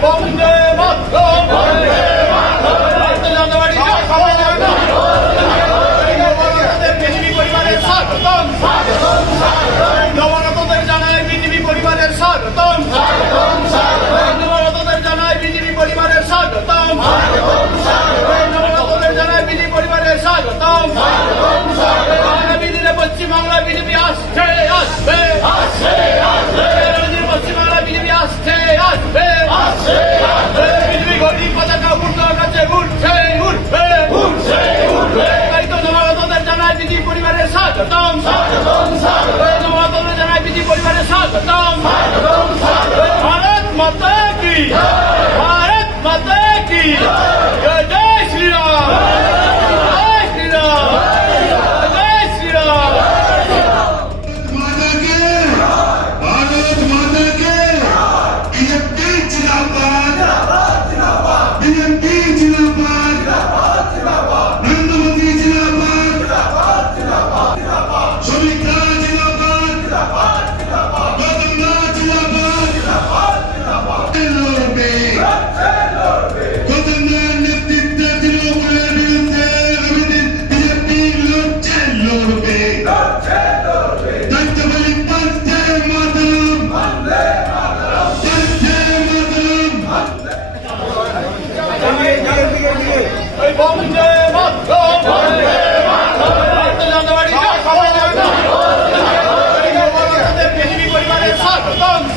Bombing স্বাগতম স্বাগতম স্বাগতম। তোমাদের জানাই বিজি পরিবারে স্বাগতম। স্বাগতম স্বাগতম। ভারত মাতা কি? ভারত মাতা কি?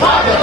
स्वागत